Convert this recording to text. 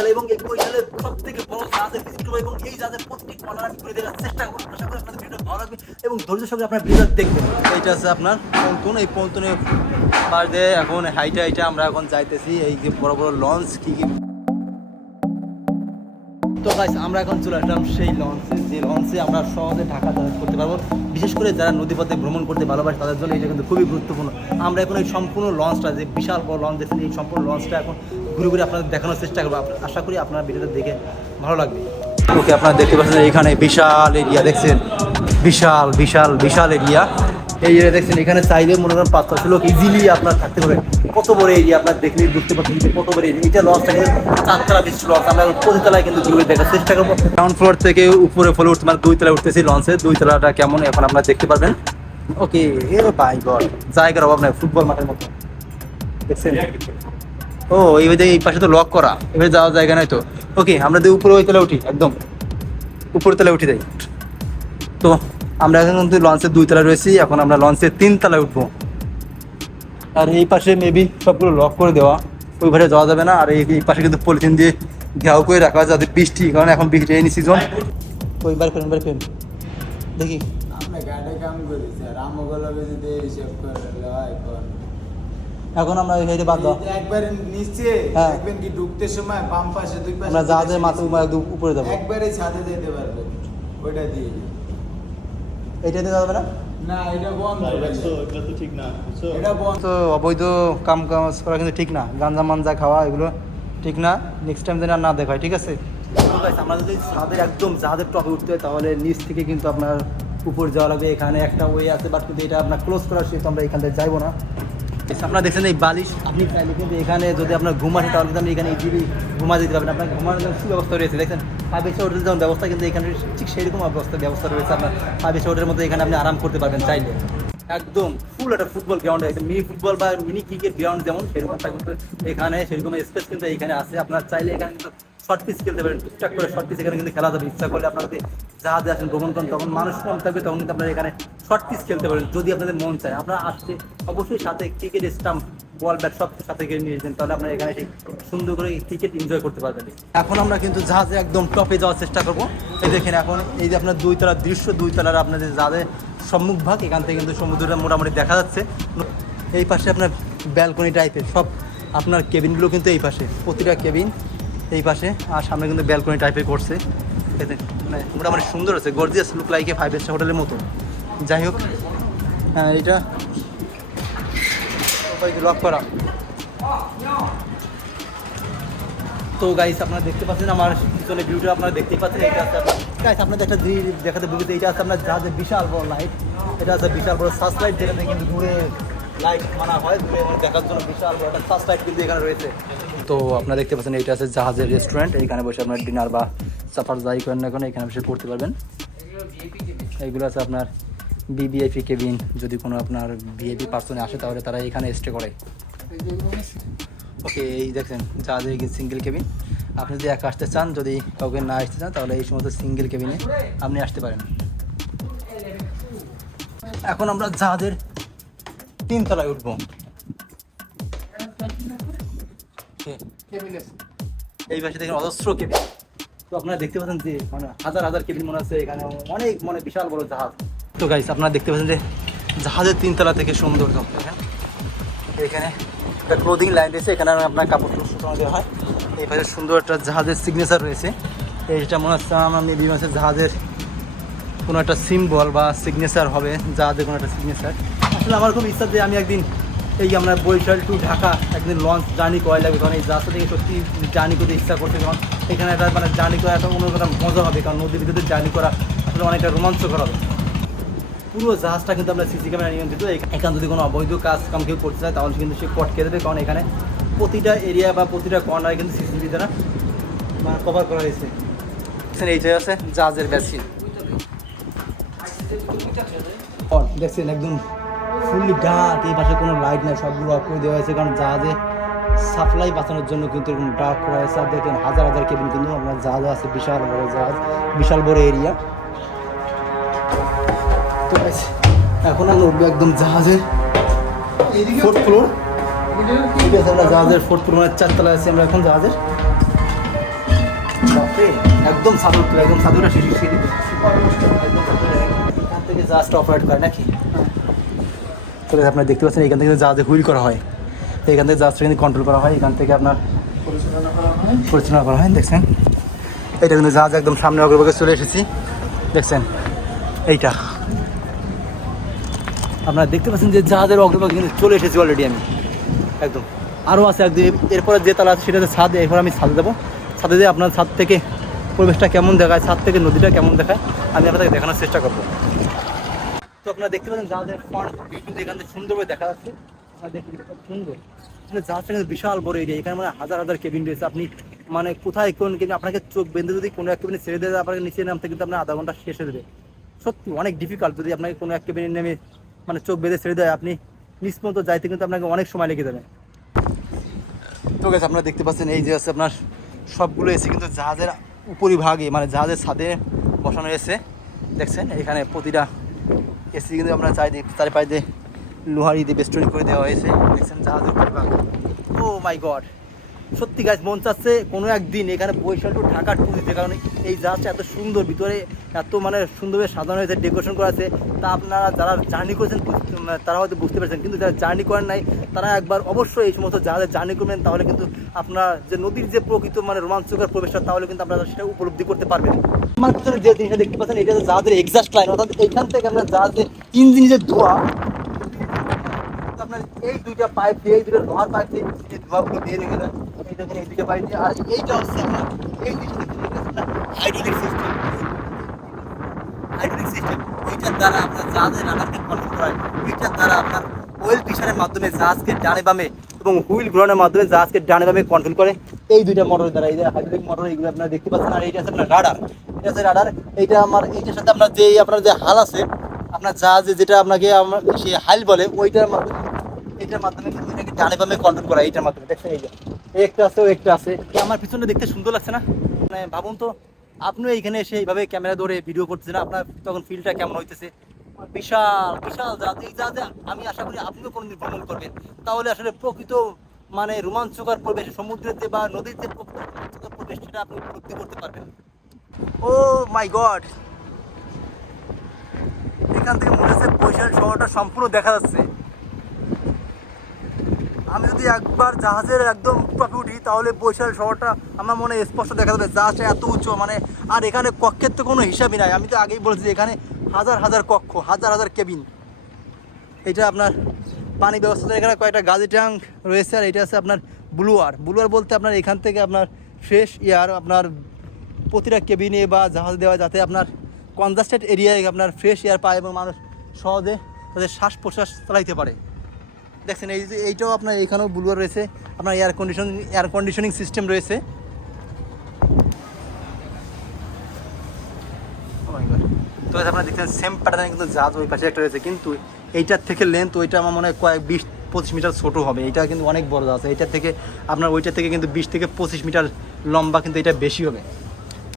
বরিশাল এবং সব থেকে বড় এবং এই আমি দেওয়ার চেষ্টা করব আশা করি আপনাদের ভিডিও ভালো লাগবে এবং ধৈর্য সঙ্গে আপনার ভিডিও দেখবেন। এইটা আছে আপনার পন্তুন। এই পার এখন হাইটা হাইটা আমরা এখন যাইতেছি। এই যে বড় বড় লঞ্চ তো গাইস আমরা এখন চলে আসলাম সেই লঞ্চে যে লঞ্চে আমরা সহজে ঢাকা যাতায়াত করতে পারব। বিশেষ করে যারা নদীপথে ভ্রমণ করতে ভালোবাসে, তাদের জন্য এটা কিন্তু খুবই গুরুত্বপূর্ণ। আমরা এখন এই সম্পূর্ণ লঞ্চটা যে বিশাল বড় লঞ্চ এই সম্পূর্ণ লঞ্চটা এখন ঘুরে ঘুরে আপনাদের দেখানোর চেষ্টা করব। আশা করি আপনার ভিডিওটা দেখে ভালো লাগবে। ওকে, আপনারা দেখতে পাচ্ছেন এখানে বিশাল এরিয়া, দেখছেন? বিশাল বিশাল বিশাল এরিয়া। এই এরিয়া দেখছেন, এখানে চাইলে মনে করেন পাঁচ পাঁচ লোক ইজিলি আপনার থাকতে পারে কত বড় এরিয়া আপনার দেখলেই বুঝতে পারছেন যে কত বড় এরিয়া। এটা লঞ্চটা কিন্তু চারতলা বিশিষ্ট লঞ্চ আমরা প্রতিতলায় কিন্তু ঘুরে দেখার চেষ্টা করব। গ্রাউন্ড ফ্লোর থেকে উপরে ফ্লোর উঠতে মানে দুই তলায় উঠতেছি লঞ্চে। দুই তলাটা কেমন, এখন আপনারা দেখতে পারবেন। ওকে, এ বাই গড, জায়গার অভাব নাই, ফুটবল মাঠের মতো। দেখছেন? ও এইভাবে এই পাশে তো লক করা। এবারে যাওয়ার জায়গা নাই তো। ওকে আমরা দিয়ে উপরে ওই তলায় উঠি, একদম। উপর তলায় উঠে যাই তো, আমরা এখন কিন্তু লঞ্চের দুই তলায় রয়েছি, এখন আমরা লঞ্চের তিন তলায় উঠবো। আর এই পাশে মেবি সবগুলো লক করে দেওয়া। ওই পাশে যাওয়া যাবে না, আর এই এই পাশে কিন্তু পলিথিন দিয়ে ঘেরাও করে রাখা যাতে বৃষ্টি, কারণ এখন বৃষ্টি রেনি সিজন ওই বার ফেন বার ফেন দেখি। আমরা গাড়ি কাম করি, স্যার। আমগুলো যদি হিসাব করে হয় এখন আমরা হেঁটে বাদ দাও। একবারে নিচে হ্যাঁ। দেখবেন কি ঢুকতে সময় বাম পাশে দুই পাশে আমরা জাহাজের মাথা উপরে যাব। একবারে ছাদে যেতে পারবেন। ওইটা দিয়ে এইটাতে যাওয়া যাবে না? না এটা বন্ধ এটা বন্ধ। তো অবৈধ কাম কাজ করা কিন্তু ঠিক না। গাঞ্জা মাঞ্জা খাওয়া এগুলো ঠিক না। নেক্সট টাইম যেন আর না দেখায় ঠিক আছে? আমরা যদি ছাদের একদম জাহাজের টপে উঠতে হয় তাহলে নিচ থেকে কিন্তু আপনার উপর যাওয়া লাগবে। এখানে একটা ওয়ে আছে বাট কিন্তু এটা আপনার ক্লোজ করার সেহেতু আমরা এখান থেকে যাইবো না। আপনারা দেখছেন এই বালিশ, আপনি চাইলে কিন্তু এখানে যদি আপনার ঘুম আসে, তাহলে আপনি এখানে ইজিলি ঘুমা যেতে পারবেন। আপনার ঘুমানোর জন্য সুব্যবস্থা রয়েছে? দেখছেন ফাইভ হোটেল যেমন ব্যবস্থা, কিন্তু এখানে ঠিক সেরকম ব্যবস্থা ব্যবস্থা রয়েছে আপনার। ফাইভ হোটেলের মধ্যে এখানে আপনি আরাম করতে পারবেন চাইলে। একদম ফুল একটা ফুটবল গ্রাউন্ড আছে। মিনি ফুটবল বা মিনি ক্রিকেট গ্রাউন্ড যেমন, সেরকমটা কিন্তু এখানে, সেরকম স্পেস কিন্তু এখানে আছে। আপনার চাইলে এখানে কিন্তু শর্ট পিচ খেলতে পারেন, টুকটাক করে শর্ট পিচ এখানে কিন্তু খেলা যাবে। ইচ্ছা করলে আপনারা যদি জাহাজে আসেন ভ্রমণ করেন তখন মানুষ কম থাকবে, তখন কিন্তু আপনারা এখানে শর্ট পিচ খেলতে পারেন, যদি আপনাদের মন চায়। আপনারা আসছে অবশ্যই সাথে ক্রিকেট স্টাম্প বল ব্যাট সব সাথে করে নিয়ে যেতেন তাহলে আপনারা এখানে সুন্দর করে ক্রিকেট এনজয় করতে পারবেন। এখন আমরা কিন্তু জাহাজে একদম টপে যাওয়ার চেষ্টা করব। এই দেখেন এখন এই যে আপনার দুই তলার দৃশ্য দুই তলার আপনাদের জাহাজের সম্মুখ ভাগ এখান থেকে কিন্তু সমুদ্রটা মোটামুটি দেখা যাচ্ছে। এই পাশে আপনার ব্যালকনি টাইপের সব আপনার কেবিনগুলো কিন্তু এই পাশে, প্রতিটা কেবিন এই পাশে, আর সামনে কিন্তু ব্যালকনি টাইপের করছে। এতে মানে মোটামুটি সুন্দর আছে গর্জিয়াস লুক লাইকে ফাইভ স্টার হোটেলের মতো। যাই হোক হ্যাঁ এটা লক করা। তো গাইস আপনারা দেখতে পাচ্ছেন আমার পিছনে ভিউটা আপনারা দেখতেই পাচ্ছেন, এটা আছে গাইস আপনাদের একটা দেখাতে বুঝতে এটা আছে আপনার জাহাজের বিশাল বড় লাইট এটা আছে বিশাল বড় সার্চ লাইট যেখানে কিন্তু দূরে মানা রয়েছে। তো আপনারা দেখতে পাচ্ছেন এটা আছে জাহাজের রেস্টুরেন্ট এইখানে বসে আপনার ডিনার বা সাফার যাই করেন না কেন, এখানে বসে করতে পারবেন। এইগুলো আছে আপনার বিবিআইপি কেবিন যদি কোনো আপনার ভিআইপি পার্সনে আসে, তাহলে তারা এখানে স্টে করে। ওকে এই দেখছেন জাহাজের সিঙ্গেল কেবিন আপনি যদি একা আসতে চান, যদি কাউকে না আসতে চান, তাহলে এই সমস্ত সিঙ্গেল কেবিনে আপনি আসতে পারেন। এখন আমরা জাহাজের তিন তলায় উঠবো এই পাশে দেখেন অজস্র কেবিন। তো আপনারা দেখতে পাচ্ছেন যে মানে হাজার হাজার কেবিন মনে আছে এখানে অনেক মানে বিশাল বড় জাহাজ। তো গাইস আপনারা দেখতে পাচ্ছেন যে জাহাজের তিনতলা থেকে সৌন্দর্য। দেখেন এখানে একটা ক্লোদিং লাইন রয়েছে এখানে আপনার কাপড় শুকানো দেওয়া হয়। এই পাশে সুন্দর একটা জাহাজের সিগনেচার রয়েছে। এইটা মনে হচ্ছে আমার মেবি মনে হচ্ছে জাহাজের কোনো একটা সিম্বল বা সিগনেচার হবে জাহাজের কোনো একটা সিগনেচার আসলে আমার খুব ইচ্ছা যে আমি একদিন এই আমরা বরিশাল টু ঢাকা একদিন লঞ্চ জার্নি করা লাগবে। কারণ এই রাস্তা থেকে সত্যি জার্নি করতে ইচ্ছা করছে। কারণ এখানে একটা মানে জার্নি করা একটা অন্য একটা মজা হবে। কারণ নদীর ভিতরে জার্নি করা আসলে অনেকটা রোমাঞ্চকর হবে। পুরো জাহাজটা কিন্তু আমরা সিসি ক্যামেরা নিয়ন্ত্রিত এখানে যদি কোনো অবৈধ কাজ কাম কেউ করতে চায় তাহলে কিন্তু সে পটকে দেবে। কারণ এখানে প্রতিটা এরিয়া বা প্রতিটা কর্নারে কিন্তু সিসিটিভি দ্বারা মানে কভার করা হয়েছে। এই যে আছে জাহাজের বেসিন দেখছেন একদম ফুললি ডার্ক এই পাশে কোনো লাইট নাই সবগুলো অফ করে দেওয়া হয়েছে কারণ জাহাজে সাপ্লাই বাঁচানোর জন্য কিন্তু এরকম ডার্ক করা হয়েছে আর দেখেন হাজার হাজার কেবিন কিন্তু আপনার জাহাজ আছে বিশাল বড় জাহাজ বিশাল বড় এরিয়া তো এখন আমরা উঠবো একদম জাহাজের ফোর্থ ফ্লোর ঠিক আছে আমরা জাহাজের ফোর্থ ফ্লোর মানে চারতলা আছি আমরা এখন জাহাজের একদম সাদুর একদম সাদুরা শিশি সিঁড়ি এখান থেকে জাস্ট অপারেট করে নাকি তাহলে আপনারা দেখতে পাচ্ছেন এখান থেকে জাহাজে হুইল করা হয়। তো এখান থেকে জাহাজটা কিন্তু কন্ট্রোল করা হয়। এখান থেকে আপনার পরিচালনা করা হয়। দেখছেন? এটা কিন্তু জাহাজ একদম সামনে অগ্রভাগে চলে এসেছি। দেখছেন? এইটা। আপনারা দেখতে পাচ্ছেন যে জাহাজের অগ্রভাগে কিন্তু চলে এসেছি অলরেডি আমি। একদম। আরও আছে একদিন এরপরে যে তালা আছে সেটাতে ছাদ, এরপর আমি ছাদে দেবো ছাদে দিয়ে আপনার ছাদ থেকে পরিবেশটা কেমন দেখায়, ছাদ থেকে নদীটা কেমন দেখায়, আমি আপনাদের দেখানোর চেষ্টা করব। তো আপনারা দেখতে পাচ্ছেন জাহাজের ফ্রন্ট ভিউ এখান সুন্দরভাবে দেখা যাচ্ছে। আপনারা দেখতে সুন্দর। মানে জাহাজটা কিন্তু বিশাল বড় এরিয়া এখানে মানে হাজার হাজার কেবিন রয়েছে। আপনি মানে কোথায় কোন কেবিন আপনাকে চোখ বেঁধে যদি কোনো এক কেবিনে ছেড়ে দেয় আপনাকে নিচে নামতে কিন্তু আপনার আধা ঘণ্টা শেষ হয়ে যাবে। সত্যি, অনেক ডিফিকাল্ট যদি আপনাকে কোনো এক কেবিনে নেমে মানে চোখ বেঁধে ছেড়ে দেয়, আপনি নিচ পর্যন্ত যাইতে কিন্তু আপনাকে অনেক সময় লেগে যাবে। তো গেছে আপনারা দেখতে পাচ্ছেন এই যে আছে আপনার সবগুলো এসে কিন্তু জাহাজের উপরিভাগে মানে জাহাজের ছাদে বসানো এসে দেখছেন, এখানে প্রতিটা এসি কিন্তু আমরা চাই চারিপাশে দিয়ে লোহারি দিয়ে বেস্টরি করে দেওয়া হয়েছে। ও মাই গড সত্যি গাছ মন চাচ্ছে কোনো একদিন এখানে বৈশাল টু ঢাকার টু দিতে, কারণ এই জাহাজটা এত সুন্দর ভিতরে এত মানে সুন্দরভাবে সাজানো হয়েছে ডেকোরেশন করা আছে। তা আপনারা যারা জার্নি করেছেন তারা হয়তো বুঝতে পারছেন, কিন্তু যারা জার্নি করেন নাই, তারা একবার অবশ্যই এই সমস্ত জাহাজে জার্নি করবেন, তাহলে কিন্তু আপনার যে নদীর যে প্রকৃত মানে রোমাঞ্চকর প্রবেশটা, তাহলে কিন্তু আপনারা সেটা উপলব্ধি করতে পারবেন। আমার যে জিনিসটা দেখতে পাচ্ছেন, এটা জাহাজের এক্সাস্ট লাইন অর্থাৎ এখান থেকে আপনার জাহাজের ইঞ্জিন যে ধোঁয়া আপনার এই দুইটা পাইপ দিয়ে, এই দুটো লোহার পাইপ দিয়ে যে এই দেখেন এই দুইটা পাইপ দিয়ে, আর এইটা হচ্ছে আপনার, এই জিনিসটা হাইড্রোলিক সিস্টেম হাইড্রোলিক সিস্টেম দ্বারা আপনার জাহাজের কন্ট্রোল করা হয়। দ্বারা আপনার ওয়েল মাধ্যমে জাহাজকে ডানে বামে এবং হুইল ঘোরানোর মাধ্যমে জাহাজকে ডানে বামে কন্ট্রোল করে। এই দুইটা মোটরের দ্বারা, এই যে হাইড্রোলিক মোটর এইগুলো আপনারা দেখতে পাচ্ছেন, আর এইটা আপনার রাডার। এটা আছে রাডার, এইটা আমার, এইটার সাথে আপনার যে আপনার যে হাল আছে, আপনার জাহাজে যেটা আপনাকে আমার, সে হাইল বলে, ওইটার এইটার মাধ্যমে কিন্তু ডানে বামে কন্ট্রোল করা, এইটার মাধ্যমে। দেখছেন, এই যে একটা আছে একটা আছে। আমার পিছনে দেখতে সুন্দর লাগছে না? মানে ভাবুন তো এইখানে এসে এইভাবে ক্যামেরা ধরে ভিডিও করতেছেন, আপনার তখন ফিলটা কেমন হইতেছে? বিশাল বিশাল এই আমি আশা করি আপনিও কোনোদিন ভ্রমণ করবেন। তাহলে আসলে প্রকৃত মানে রোমাঞ্চকর পরিবেশ সমুদ্রেতে বা নদীতে রোমাঞ্চকর পরিবেশ, সেটা আপনি উপলব্ধি করতে পারবেন। Oh my God! এখান থেকে মনে হচ্ছে বৈশাল শহরটা সম্পূর্ণ দেখা যাচ্ছে। আমি যদি একবার জাহাজের একদম টপে উঠি, তাহলে বৈশাল শহরটা আমার মনে স্পষ্ট দেখা যাবে। জাহাজটা এত উঁচু মানে আর এখানে কক্ষের তো কোনো হিসাবই নাই। আমি তো আগেই বলেছি এখানে হাজার হাজার কক্ষ, হাজার হাজার কেবিন। এটা আপনার পানি ব্যবস্থা এখানে কয়েকটা গাজি ট্যাঙ্ক রয়েছে, আর এটা আছে আপনার ব্লুয়ার। ব্লুয়ার বলতে আপনার এখান থেকে আপনার ফ্রেশ এয়ার, আপনার প্রতিটা কেবিনে বা জাহাজ দেওয়া যাতে আপনার কনজাস্টেড এরিয়ায় আপনার ফ্রেশ এয়ার পায় এবং মানুষ সহজে তাদের শ্বাস প্রশ্বাস চালাইতে পারে। দেখছেন, এই যে এইটাও আপনার এখানেও ব্লুয়ার রয়েছে। আপনার air condition air conditioning system রয়েছে। Oh তো আপনারা দেখছেন সেম প্যাটার্নে কিন্তু জাহাজ ওই পাশে একটা রয়েছে, কিন্তু এইটার থেকে লেন্থ ওইটা আমার মনে হয় কয়েক বিশ পঁচিশ মিটার ছোট হবে। এটা কিন্তু অনেক বড় জাহাজ। এইটার থেকে, আপনার ওইটার থেকে কিন্তু বিশ থেকে পঁচিশ মিটার লম্বা কিন্তু এটা বেশি হবে।